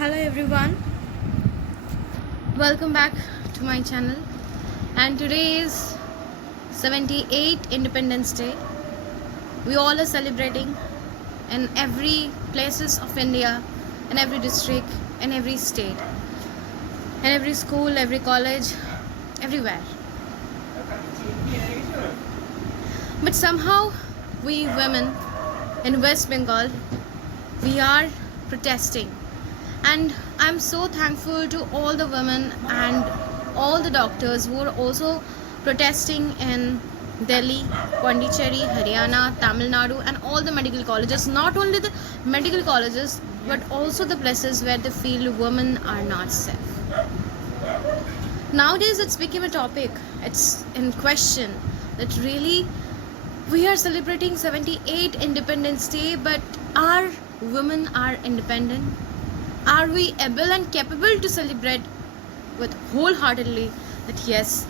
Hello everyone, welcome back to my channel. And today is 78 Independence Day. We all are celebrating in every places of India, in every district, in every state, in every school, every college, everywhere. But somehow we women in West Bengal, we are protesting, and I'm so thankful to all the women and all the doctors who are also protesting in Delhi, Pondicherry, Haryana, Tamil Nadu, and all the medical colleges. Not only the medical colleges, but also the places where they feel women are not safe. Nowadays, it's become a topic. It's in question that really we are celebrating 78 Independence Day, but are women are independent? Are we able and capable to celebrate with wholeheartedly that yes,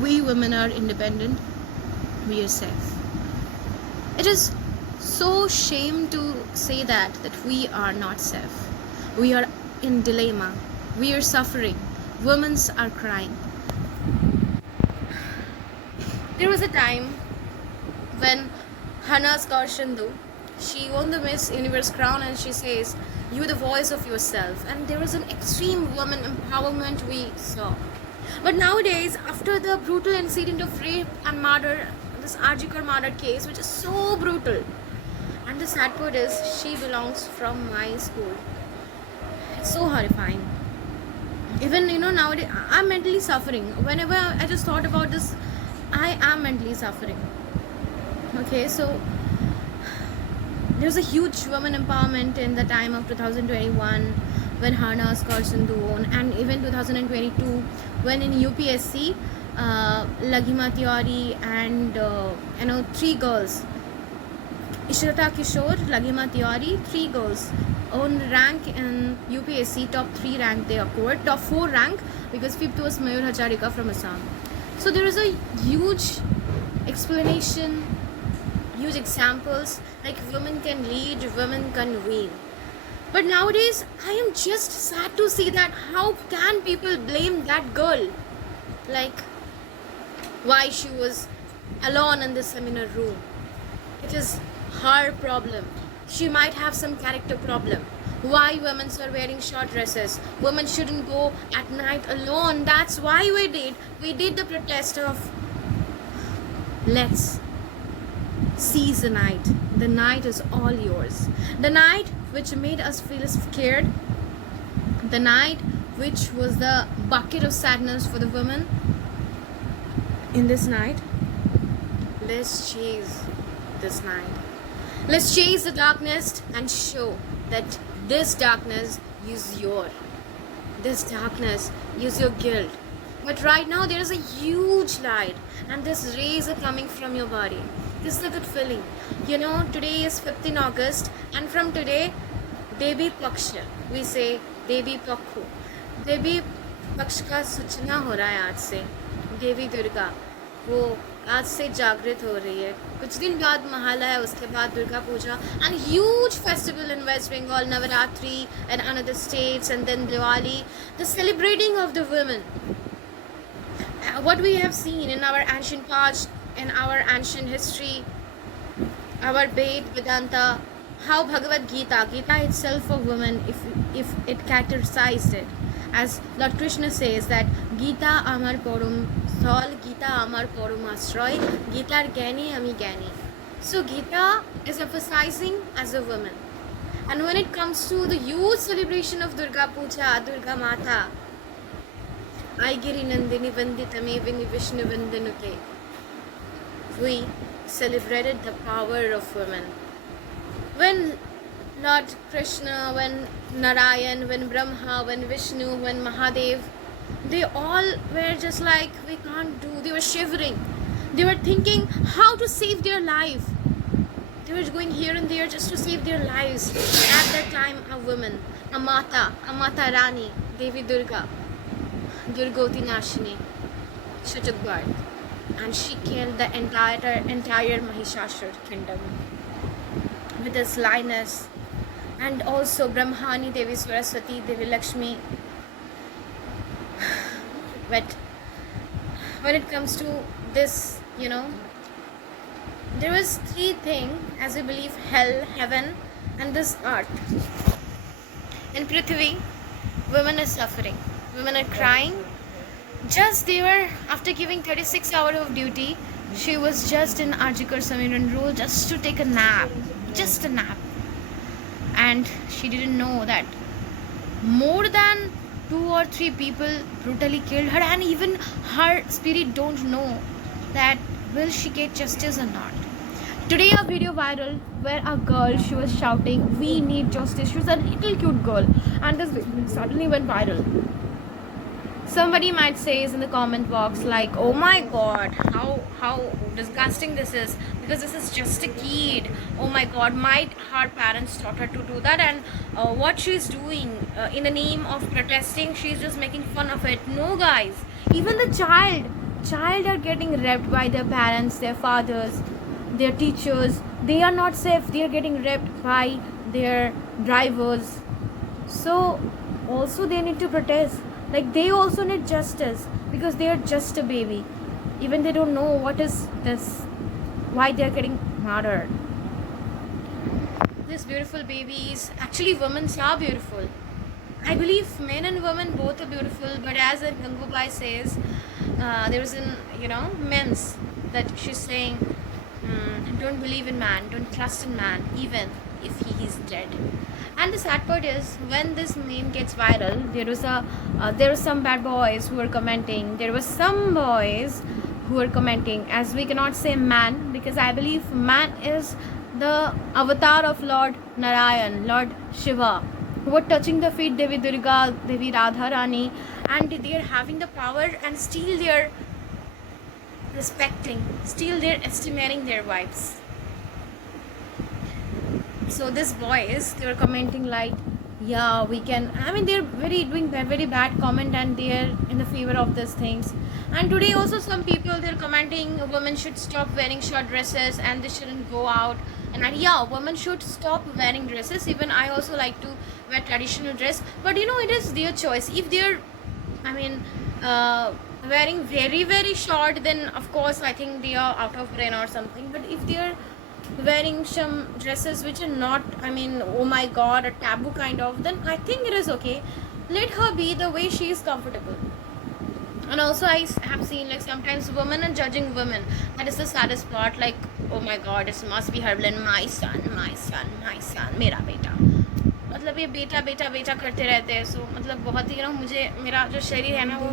we women are independent, we are safe? It is so shame to say that we are not safe. We are in dilemma. We are suffering. Women are crying. There was a time when Hannah Skarshindu, she won the Miss Universe crown, and she says, "You're the voice of yourself." And there was an extreme woman empowerment we saw. But nowadays, after the brutal incident of rape and murder, this R.G. Kar murder case, which is so brutal, and the sad part is, she belongs from my school. It's so horrifying. Even nowadays, I'm mentally suffering. Whenever I just thought about this, I am mentally suffering. Okay, so there's a huge women empowerment in the time of 2021 when Hannah Skarshindu won, and even 2022 when in UPSC, Laghima Tiwari and three girls, Ishrata Kishore, Laghima Tiwari, three girls own rank in UPSC, top 3 rank they acquired, top 4 rank, because 5th was Mayur Hazarika from Assam. So there is a huge explanation, huge examples, like women can lead, women can win. But nowadays, I am just sad to see that how can people blame that girl? Like, why she was alone in the seminar room. It is her problem. She might have some character problem. Why women are wearing short dresses? Women shouldn't go at night alone. That's why we did the protest of let's seize the night. The night is all yours. The night which made us feel scared. The night which was the bucket of sadness for the women. In this night, let's chase this night. Let's chase the darkness and show that this darkness is this darkness is your guilt. But right now there is a huge light, and this rays are coming from your body. This is a good feeling. Today is 15 August, and from today, Devi Paksha, we say Devi Pakhu. Devi Paksh का सूचना हो रहा है आज से. देवी दुर्गा वो आज से जागृत हो रही है. कुछ दिन बाद महालया है, उसके बाद Durga Puja, and huge festival in West Bengal, Navaratri and another states, and then Diwali, the celebrating of the women. What we have seen in our ancient past, in our ancient history, our Ved, Vedanta, how Bhagavad Gita itself for women, if it categorized it, as Lord Krishna says that Gita Amar Param Sthal, Gita Amar Param Ashray, Gitar Gyani Ami Gyani. So Gita is emphasizing as a woman. And when it comes to the huge celebration of Durga Puja, Durga Mata, Aigiri Nandini Vanditame Vini Vishnu Vandanuke, we celebrated the power of women. When Lord Krishna, when Narayan, when Brahma, when Vishnu, when Mahadev, they all were just like, we can't do, they were shivering. They were thinking how to save their life. They were going here and there just to save their lives. At that time, a woman, a Mata Rani, Devi Durga, Durgoti Nashini, she took birth, and she killed the entire Mahishasur kingdom with this lioness and also Brahmani Devi, Saraswati Devi, Lakshmi. But when it comes to this, there was three things as we believe: hell, heaven, and this earth. In Prithvi, women are suffering, women are crying. Just they were, after giving 36 hours of duty, she was just in Arjikar Samiran rule just to take a nap, just a nap. And she didn't know that more than 2 or 3 people brutally killed her, and even her spirit don't know that will she get justice or not. Today a video viral where a girl, she was shouting, "We need justice." She was a little cute girl, and this video suddenly went viral. Somebody might say in the comment box like, "Oh my god, how disgusting this is, because this is just a kid. Oh my god, might her parents taught her to do that, and what she's doing in the name of protesting, she's just making fun of it." No guys, even the child are getting raped by their parents, their fathers, their teachers. They are not safe, they are getting raped by their drivers. So also they need to protest, like they also need justice, because they are just a baby. Even they don't know what is this, why they are getting murdered. These beautiful babies, actually women are beautiful. I believe men and women both are beautiful, but as Gangubai says, there is an men's that she's saying, don't believe in man, don't trust in man, even if he is dead. And the sad part is, when this meme gets viral, there were some bad boys who were commenting. There were some boys who were commenting, as we cannot say man, because I believe man is the avatar of Lord Narayan, Lord Shiva, who were touching the feet Devi Durga, Devi Radharani, and they are having the power, and still they are respecting, still they are estimating their wives. So these boys, they were commenting like, yeah, we can, I mean, they're doing very bad comment, and they're in the favor of these things. And today also some people, they're commenting women should stop wearing short dresses and they shouldn't go out. And yeah, women should stop wearing dresses. Even I also like to wear traditional dress, but it is their choice. If they're wearing very short, then of course I think they are out of brain or something. But if they're wearing some dresses which are not, oh my god, a taboo kind of, then I think it is okay. Let her be the way she is comfortable. And also I have seen, like, sometimes women are judging women. That is the saddest part. Like, oh my god, it must be her blend, my son, मेरा बेटा. मतलब ये बेटा बेटा बेटा करते रहते हैं. सो मतलब बहुत ही मुझे, मेरा जो शरीर है ना, वो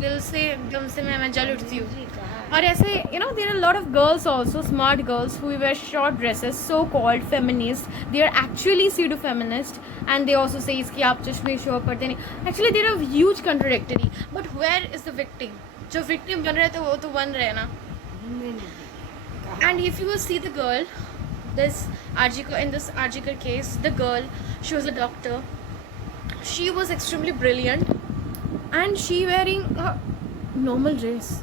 दिल से एकदम से मैं जल उठती हूँ. और ऐसे there are a lot of girls also, smart girls, who wear short dresses, so called feminist. They are actually pseudo feminist, and they also say कि आप चश्मे शो अप करते नहीं. Actually they are huge contradictory. But where is the victim? जो victim बन रहे थे वो तो बन रहे ना. And if you will see the girl, in this Arjikar case, the girl, she was a doctor. She was extremely brilliant, and she wearing a normal dress.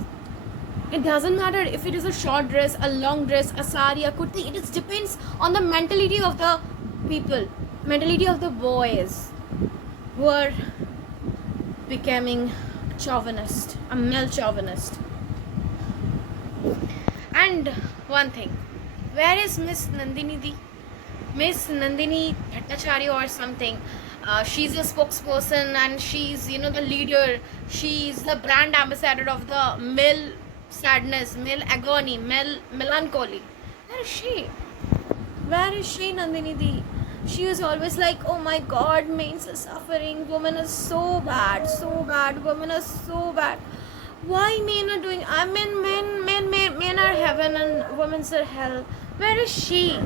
It doesn't matter if it is a short dress, a long dress, a sari, a kurti. It depends on the mentality of the people, mentality of the boys who are becoming chauvinist, a male chauvinist. And one thing, where is Miss Nandini Di? Miss Nandini Bhattacharya or something. She's a spokesperson, and she's the leader. She's the brand ambassador of the male sadness, male agony, male melancholy. Where is she? Where is she, Nandini Di? She is always like, oh my god, men are suffering, women are so bad, women are so bad. Why men are doing, men are heaven and women are hell. Where is she?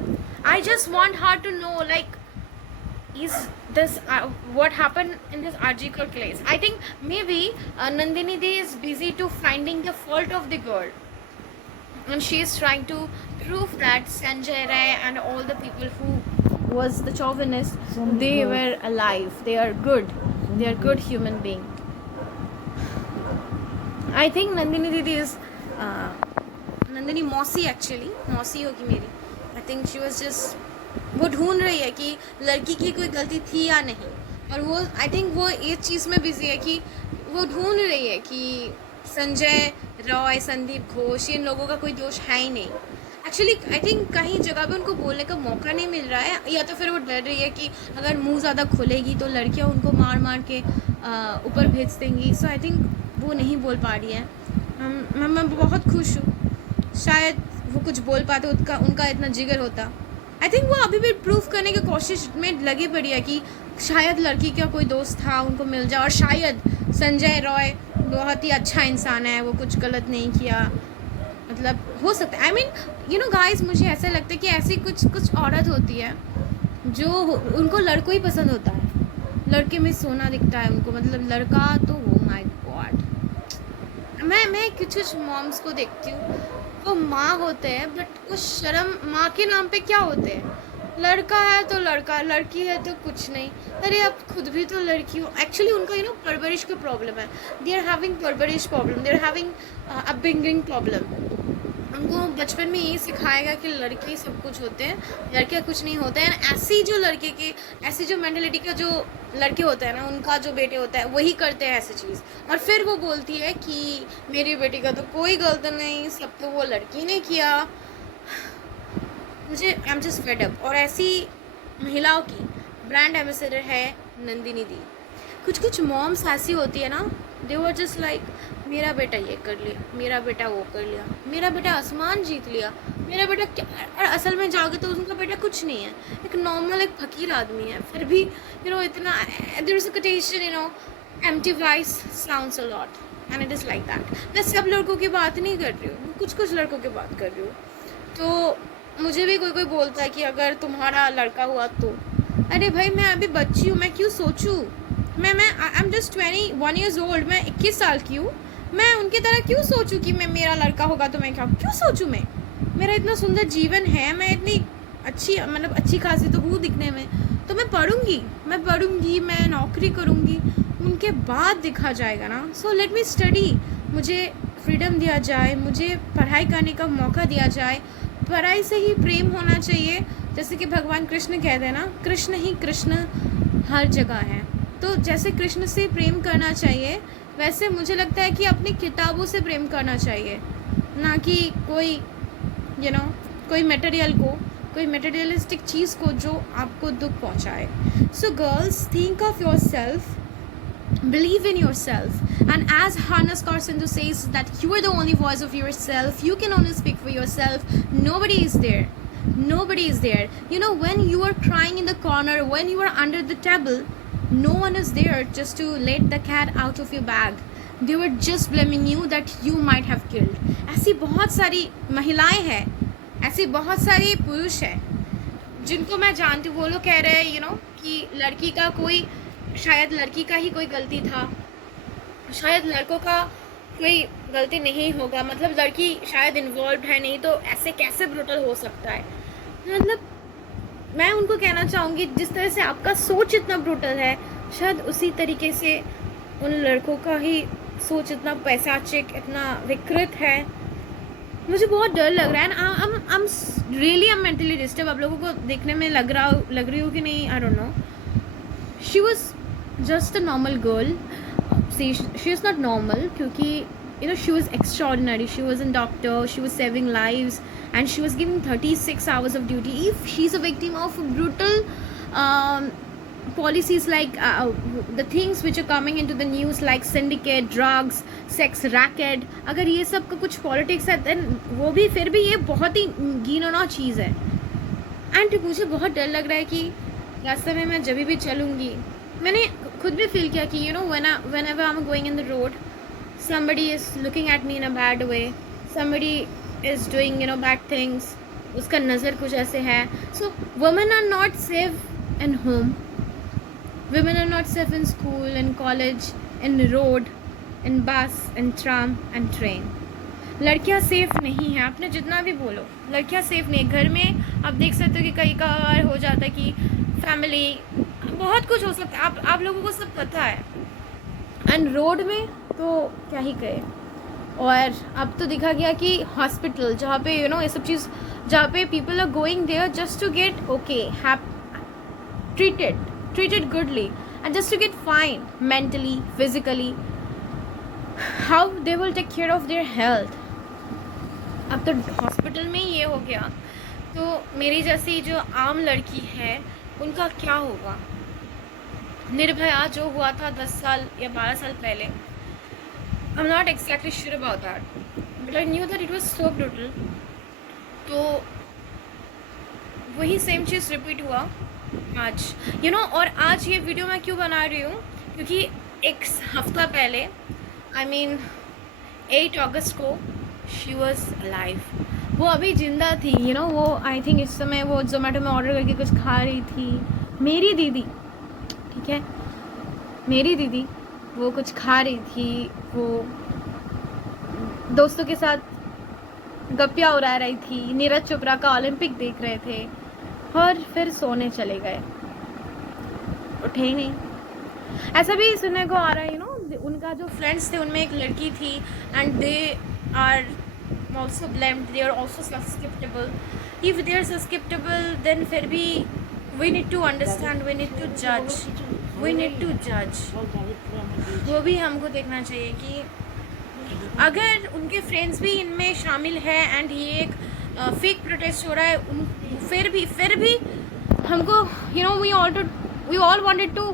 I just want her to know, like, is this what happened in this Arjikar case. I think maybe Nandini Di is busy to finding the fault of the girl, and she is trying to prove that Sanjay Ray and all the people who was the chauvinist, they were alive, they are good human being. I think Nandini Didi is Nandini Mausi, actually Mausi hogi meri. I think she was just वो ढूंढ रही है कि लड़की की कोई गलती थी या नहीं, और वो आई थिंक वो इस चीज़ में बिजी है कि वो ढूंढ रही है कि संजय रॉय, संदीप घोष, इन लोगों का कोई दोष है ही नहीं। एक्चुअली आई थिंक कहीं जगह पे उनको बोलने का मौका नहीं मिल रहा है, या तो फिर वो डर रही है कि अगर मुंह ज़्यादा खोलेगी तो लड़कियां उनको मार मार के ऊपर भेज देंगी। सो आई थिंक वो नहीं बोल पा रही है। मैं बहुत खुश हूँ, शायद वो कुछ बोल पाते, उनका उनका इतना जिगर होता। आई थिंक वो अभी भी प्रूफ करने की कोशिश में लगी पड़ी है कि शायद लड़की का कोई दोस्त था, उनको मिल जाए, और शायद संजय रॉय बहुत ही अच्छा इंसान है, वो कुछ गलत नहीं किया, मतलब हो सकता है। I mean you know guys, मुझे ऐसा लगता है कि ऐसी कुछ औरत होती है जो उनको लड़कों ही पसंद होता है, लड़के में सोना दिखता है उनको, मतलब लड़का तो वो माय गॉड। मैं कुछ मॉम्स को देखती हूँ, वो माँ होते हैं बट वो शर्म, माँ के नाम पे क्या होते हैं, लड़का है तो लड़का, लड़की है तो कुछ नहीं। अरे आप खुद भी तो लड़की हो। एक्चुअली उनका परवरिश का प्रॉब्लम है, दे आर हैविंग परवरिश problem, they are having upbringing problem. उनको बचपन में यही सिखाएगा कि लड़के सब कुछ होते हैं, लड़के कुछ नहीं होते हैं। ऐसी जो लड़के की, ऐसी जो मेंटलिटी का जो लड़के होते हैं ना, उनका जो बेटे होता है वही करते हैं ऐसी चीज़, और फिर वो बोलती है कि मेरी बेटी का तो कोई गलती नहीं, सब तो वो लड़की ने किया। मुझे I am just fed up. और ऐसी महिलाओं की ब्रांड एम्बेसडर है नंदिनी दी। कुछ मॉम्स ऐसी होती है ना, दे वर जस्ट लाइक मेरा बेटा ये कर लिया, मेरा बेटा वो कर लिया, मेरा बेटा आसमान जीत लिया, मेरा बेटा क्या। और असल में जाओगे तो उनका बेटा कुछ नहीं है, एक नॉर्मल एक फकीर आदमी है, फिर भी इतना there is a quotation empty voice sounds a lot and it is like that. मैं सब लड़कों की बात नहीं कर रही हूँ, कुछ लड़कों की बात कर रही हूँ। तो मुझे भी कोई बोलता है कि अगर तुम्हारा लड़का हुआ तो, अरे भाई मैं अभी बच्ची हूँ, मैं क्यों सोचूँ, मैं I am just 21 years old, मैं 21 साल की हूँ, मैं उनकी तरह क्यों सोचूं कि मैं, मेरा लड़का होगा तो मैं क्यों सोचूं। मैं, मेरा इतना सुंदर जीवन है, मैं इतनी अच्छी, मतलब अच्छी खासी तो हूँ दिखने में, तो मैं पढ़ूंगी, मैं नौकरी करूँगी, उनके बाद दिखा जाएगा ना। सो लेट मी स्टडी, मुझे फ्रीडम दिया जाए, मुझे पढ़ाई करने का मौका दिया जाए, पढ़ाई से ही प्रेम होना चाहिए, जैसे कि भगवान कृष्ण कहते हैं ना, कृष्ण ही कृष्ण हर जगह है। तो जैसे कृष्ण से प्रेम करना चाहिए, वैसे मुझे लगता है कि अपनी किताबों से प्रेम करना चाहिए, ना कि कोई कोई मटेरियल को, कोई मटेरियलिस्टिक चीज़ को जो आपको दुख पहुंचाए। So girls, think of your self, believe in yourself, and as Harnas Karsindhu says that you are the only voice of yourself, you can only speak for yourself, nobody is there. When you are crying in the corner, when you are under the table, no one is there just to let the cat out of your bag. They were just blaming you that you might have killed. ऐसी बहुत सारी महिलाएं हैं, ऐसी बहुत सारे पुरुष हैं जिनको मैं जानती हूँ, वो लोग कह रहे हैं कि लड़की का कोई, शायद लड़की का ही कोई गलती था, शायद लड़कों का कोई गलती नहीं होगा, मतलब लड़की शायद इन्वॉल्व है नहीं, तो ऐसे कैसे ब्रूटल हो सकता है। मतलब मैं उनको कहना चाहूँगी, जिस तरह से आपका सोच इतना ब्रूटल है, शायद उसी तरीके से उन लड़कों का ही सोच इतना पैसाचिक, इतना विकृत है। मुझे बहुत डर लग रहा है, and I am mentally disturb. आप लोगों को देखने में लग रही हो कि नहीं, I don't know. She was just a normal girl. She is not normal क्योंकि she was extraordinary. She was a doctor, she was saving lives, and she was giving 36 hours of duty. If she's a victim of brutal policies like the things which are coming into the news like syndicate, drugs, sex racket, अगर ये सब का कुछ politics है, then वो भी, फिर भी ये बहुत ही घिनौना चीज़ है। एंड मुझे बहुत डर लग रहा है कि रास्ते में मैं जब भी चलूँगी, मैंने खुद भी फील किया कि whenever I'm going in the road, somebody is looking at me in a bad way, somebody is doing bad things, उसका नज़र कुछ ऐसे है। So women are not safe in home, women are not safe in school, in college, in road, in bus, in tram and train. लड़कियां safe नहीं है, आपने जितना भी बोलो, लड़कियां सेफ नहीं है। घर में आप देख सकते हो कि कई बार हो जाता है कि फैमिली, बहुत कुछ हो सकता है, आप लोगों को सब पता है। एंड रोड में तो क्या ही कहे, और अब तो देखा गया कि हॉस्पिटल जहाँ पे ये सब चीज़, जहाँ पे people are going there just to get okay treated goodly and just to get fine mentally, physically, how they will take care of their health. अब तो हॉस्पिटल में ये हो गया, तो मेरी जैसी जो आम लड़की है उनका क्या होगा? निर्भया जो हुआ था 10 साल या 12 साल पहले, I am not exactly sure about that, but I knew that it was so brutal. तो वही सेम चीज़ रिपीट हुआ आज, और आज ये वीडियो मैं क्यों बना रही हूँ, क्योंकि एक हफ्ता पहले, आई मीन 8 अगस्त को शी वॉज अलाइव. वो अभी जिंदा थी, वो आई थिंक इस समय वो जोमेटो में ऑर्डर करके कुछ खा रही थी. मेरी दीदी, ठीक है, मेरी दीदी वो कुछ खा रही थी, वो दोस्तों के साथ गप्पियाँ उड़ा रही थी, नीरज चोपड़ा का ओलंपिक देख रहे थे और फिर सोने चले गए, उठे ही नहीं. ऐसा भी सुनने को आ रहा है, उनका जो फ्रेंड्स थे उनमें एक लड़की थी and they are also blamed, they are also susceptible. If they are susceptible, then फिर भी we need to understand, we need to judge. वो भी हमको देखना चाहिए कि अगर उनके फ्रेंड्स भी इनमें शामिल है एंड ये एक फेक प्रोटेस्ट हो रहा है, फिर भी हमको we all wanted to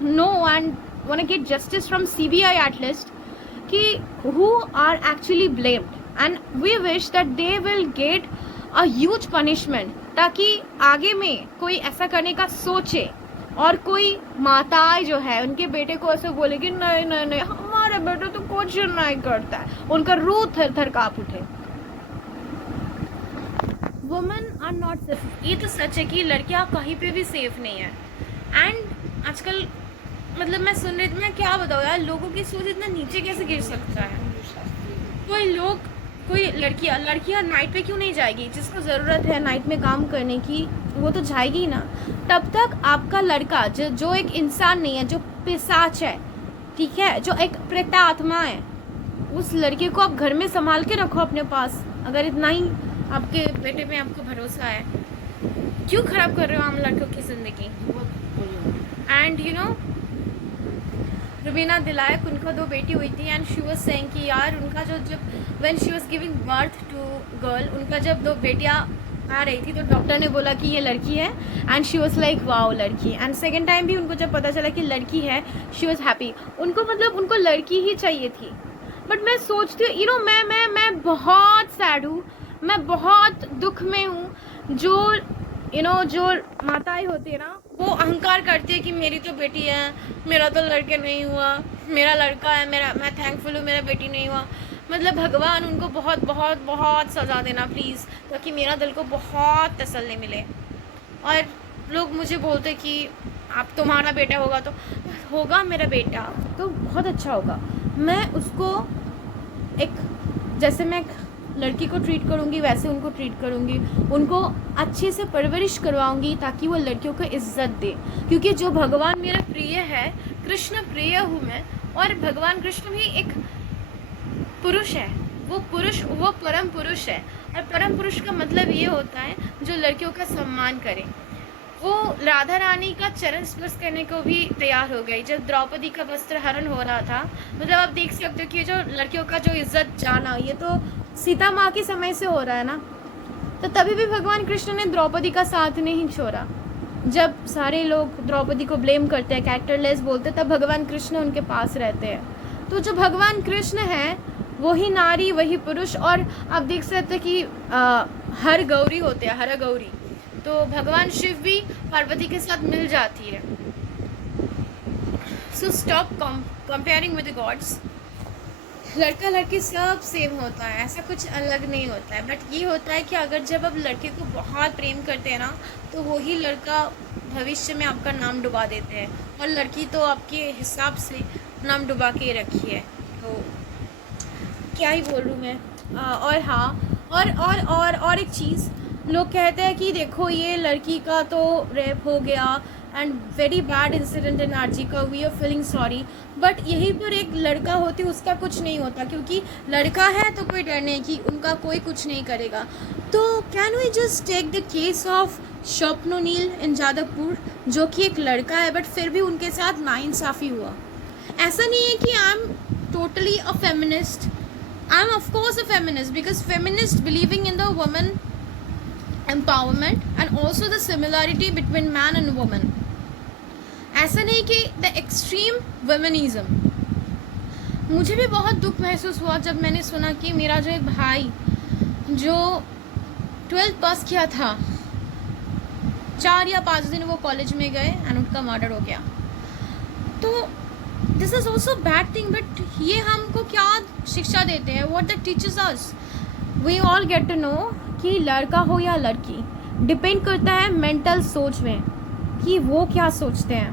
know and want to get justice from CBI at least कि who are actually blamed. And we wish that they will get a huge punishment, ताकि आगे में कोई ऐसा करने का सोचे और कोई माताएं जो है उनके बेटे को ऐसे बोले कि नहीं नहीं नहीं हमारा बेटा तो कुछ नहीं करता है, उनका रूह थर थर कांप उठे. Women are not safe. ये तो सच है कि लड़कियां कहीं पे भी सेफ नहीं है. एंड आजकल मतलब मैं सुन रही थी, मैं क्या बताऊँ यार, लोगों की सोच इतना नीचे कैसे गिर सकता है. कोई लड़कियां नाइट पे क्यों नहीं जाएगी? जिसको ज़रूरत है नाइट में काम करने की वो तो जाएगी ना. तब तक आपका लड़का जो एक इंसान नहीं है, जो पिशाच है, ठीक है, जो एक प्रेतात्मा है, उस लड़के को आप घर में संभाल के रखो अपने पास. अगर इतना ही आपके बेटे में आपको भरोसा है, क्यों ख़राब कर रहे हो आम लड़कों की ज़िंदगी? एंड रुबीना दिलायक, उनका 2 बेटी हुई थी एंड शी वाज सेइंग कि यार उनका जब when she was giving birth to girl, उनका जब 2 बेटियां आ रही थी तो डॉक्टर ने बोला कि ये लड़की है and she was like wow लड़की. एंड सेकेंड टाइम भी उनको जब पता चला कि लड़की है, शी वाज हैप्पी. उनको लड़की ही चाहिए थी. बट मैं सोचती हूँ मैं बहुत सैड हूँ, मैं बहुत दुख में हूँ. जो माताएं होती है ना, वो अहंकार करती है कि मेरी तो बेटी है, मेरा तो लड़के नहीं हुआ, मेरा लड़का है, मैं थैंकफुल हूँ मेरा बेटी नहीं हुआ. मतलब भगवान उनको बहुत बहुत बहुत सज़ा देना प्लीज़, ताकि मेरा दिल को बहुत तसल्ली मिले. और लोग मुझे बोलते कि आप तुम्हारा बेटा होगा तो होगा, मेरा बेटा तो बहुत अच्छा होगा. मैं उसको जैसे मैं लड़की को ट्रीट करूँगी वैसे उनको ट्रीट करूँगी, उनको अच्छे से परवरिश करवाऊँगी ताकि वो लड़कियों को इज्जत दे. क्योंकि जो भगवान मेरा प्रिय है, कृष्ण प्रिय हूँ मैं, और भगवान कृष्ण भी एक पुरुष है. वो परम पुरुष है, और परम पुरुष का मतलब ये होता है जो लड़कियों का सम्मान करे. वो राधा रानी का चरण स्पर्श करने को भी तैयार हो गई जब द्रौपदी का वस्त्र हरण हो रहा था. मतलब आप देख सकते हो कि जो लड़कियों का जो इज्जत जाना, ये तो सीता माँ के समय से हो रहा है ना. तो तभी भी भगवान कृष्ण ने द्रौपदी का साथ नहीं छोड़ा. जब सारे लोग द्रौपदी को ब्लेम करते हैं, कैरेक्टरलेस बोलते हैं, तब भगवान कृष्ण उनके पास रहते हैं. तो जो भगवान कृष्ण है वही नारी वही पुरुष. और आप देख सकते हैं कि हर गौरी होते हैं, हर गौरी, तो भगवान शिव भी पार्वती के साथ मिल जाती है. So stop comparing with the gods. लड़का लड़की सब सेम होता है, ऐसा कुछ अलग नहीं होता है. बट ये होता है कि अगर जब आप लड़के को बहुत प्रेम करते हैं ना, तो वही लड़का भविष्य में आपका नाम डुबा देते हैं, और लड़की तो आपके हिसाब से नाम डुबा के रखी है. तो क्या ही बोल रूँ मैं. और हाँ, और एक चीज़, लोग कहते हैं कि देखो ये लड़की का तो रेप हो गया and very bad incident in RG का, we are feeling sorry, but यहीं पर एक लड़का होते उसका कुछ नहीं होता, क्योंकि लड़का है तो कोई डर नहीं कि उनका कोई कुछ नहीं करेगा. तो can we just take the case of Swapnil इन जादवपुर, जो कि एक लड़का है बट फिर भी उनके साथ नाइंसाफ़ी हुआ. ऐसा नहीं है कि I am totally a feminist, I am of course a feminist, because feminist believing in the women empowerment and also the similarity between man and woman. ऐसा नहीं कि the extreme womanism. मुझे भी बहुत दुख महसूस हुआ जब मैंने सुना कि मेरा जो एक भाई जो 12th पास किया था, 4 या 5 दिन वो कॉलेज में गए एंड उनका मर्डर हो गया. तो this is also bad thing, but ये हमको क्या शिक्षा देते हैं, what that teachers us. We all get to know कि लड़का हो या लड़की, डिपेंड करता है मेंटल सोच में कि वो क्या सोचते हैं.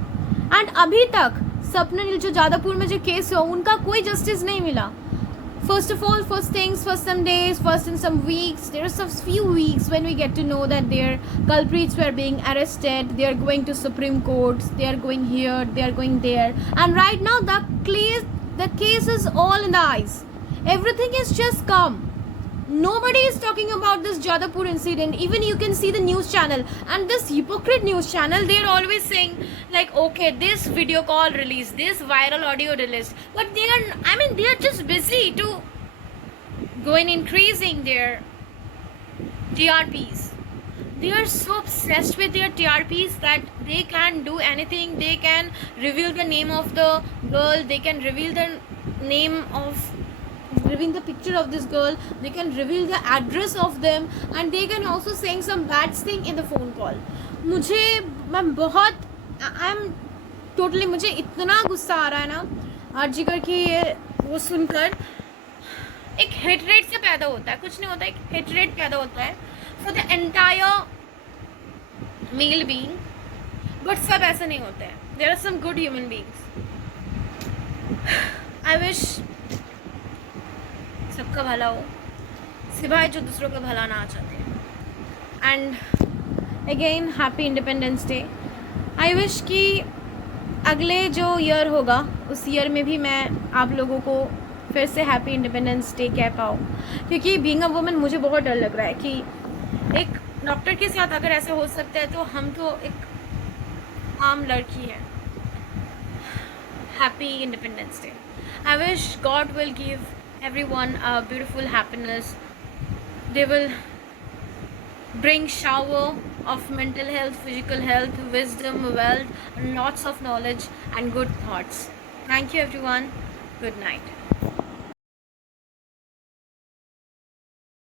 एंड अभी तक स्वप्न नील जो जादवपुर में जो केस हुआ उनका कोई जस्टिस नहीं मिला. First of all, first things, first some days, first in some weeks, there are some few weeks when we get to know that there culprits were being arrested, they are going to Supreme Court, they are going here, they are going there, and right now the case is all in the eyes. Everything is just calm. Nobody is talking about this Jadavpur incident. Even you can see the news channel and this hypocrite news channel, they are always saying like, okay, this video call released, this viral audio released, but they are just busy to go in increasing their TRPs. They are so obsessed with their TRPs that they can do anything. They can reveal the name of the girl, they can reveal the picture of this girl, they can reveal the address of them, and they can also saying some bad thing in the phone call. मुझे इतना गुस्सा आ रहा है ना आरजीकर की ये वो सुनकर. एक हेटरेट से पैदा होता है, कुछ नहीं होता, एक हेटरेट पैदा होता है for the entire male being. But सब ऐसा नहीं होता है. There are some good human beings. I wish सबका भला हो, सिवाय जो दूसरों का भला ना चाहते हैं. And again happy independence day. I wish कि अगले जो ईयर होगा उस ईयर में भी मैं आप लोगों को फिर से हैप्पी इंडिपेंडेंस डे कह पाऊँ, क्योंकि बीइंग अ वुमन मुझे बहुत डर लग रहा है कि एक डॉक्टर के साथ अगर ऐसा हो सकता है तो हम तो एक आम लड़की है. Happy independence day. I wish God will give everyone a beautiful happiness. They will bring shower of mental health, physical health, wisdom, wealth, and lots of knowledge and good thoughts. Thank you everyone. Good night.